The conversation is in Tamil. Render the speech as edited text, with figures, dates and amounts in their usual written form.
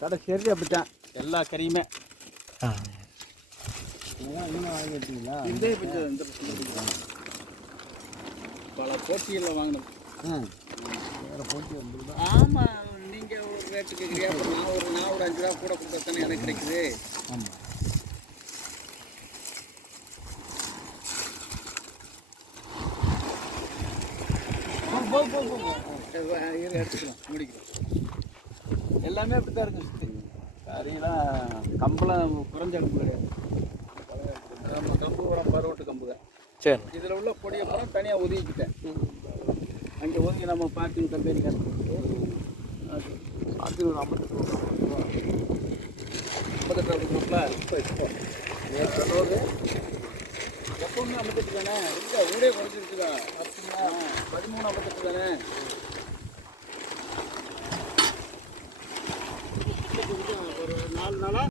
கடை சரி அப்படித்தான் எல்லா கறியுமே. இன்னும் வாங்கிட்டீங்களா? இந்த பல போட்டிகளில் வாங்கினோம். வேறு போட்டி வந்து. ஆமாம், நீங்கள் ஒரு ரேட்டு கேட்குறியா, நான் ஒரு 5 ரூபா கூட கொடுத்தா தானே எனக்கு கிடைக்குது. ஆமாம். எடுத்துக்கலாம், முடிக்கிறோம். எல்லாமே அப்படி தான் இருக்கும். சுற்றி கறியெல்லாம் கம்பெல்லாம் குறைஞ்ச கம்பு கிடையாது. ஆமாம், கம்பு உரம் பருவட்டு கம்பு தான். சரி. இதில் உள்ள பொடியை படம் தனியாக ஒதுக்கிட்டேன். அங்கே ஒதுக்கி நம்ம பார்க்கிங் கம்பெனி கட்டுறது அது ஒரு 58 ரூபா எப்பவுமே 58 தானே. இல்லை, ஊரே குறைஞ்சிருக்குதா? அப்படின்னா 13 58 தானே. ஒரு 4 நாளாக